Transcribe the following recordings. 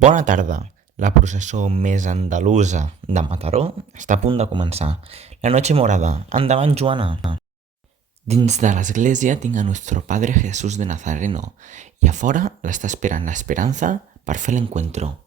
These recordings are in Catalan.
Bona tarda. La processó més andalusa de Mataró està a punt de començar. La noche morada. Endavant, Joana. Dins de l'església tinc a Nuestro Padre Jesús de Nazareno i a fora l'està esperant l'Esperanza per fer l'encuentro.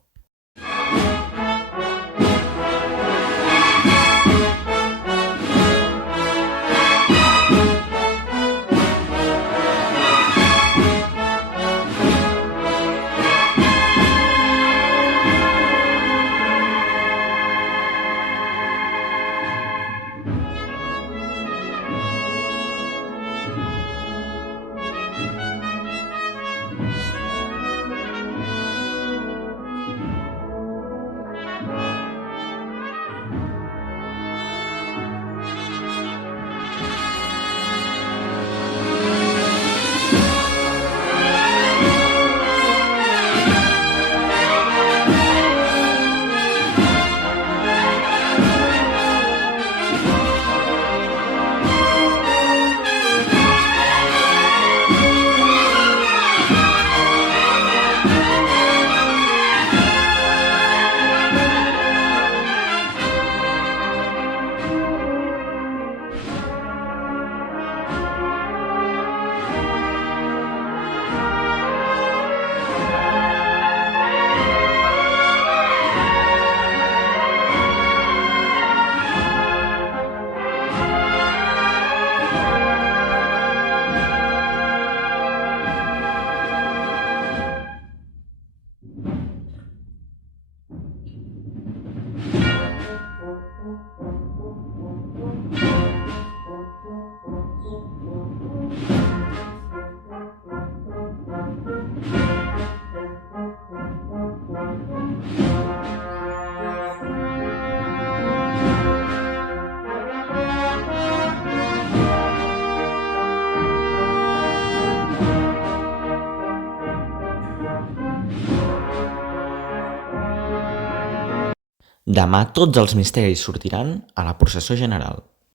Demà tots els misteris sortiran a la processó general.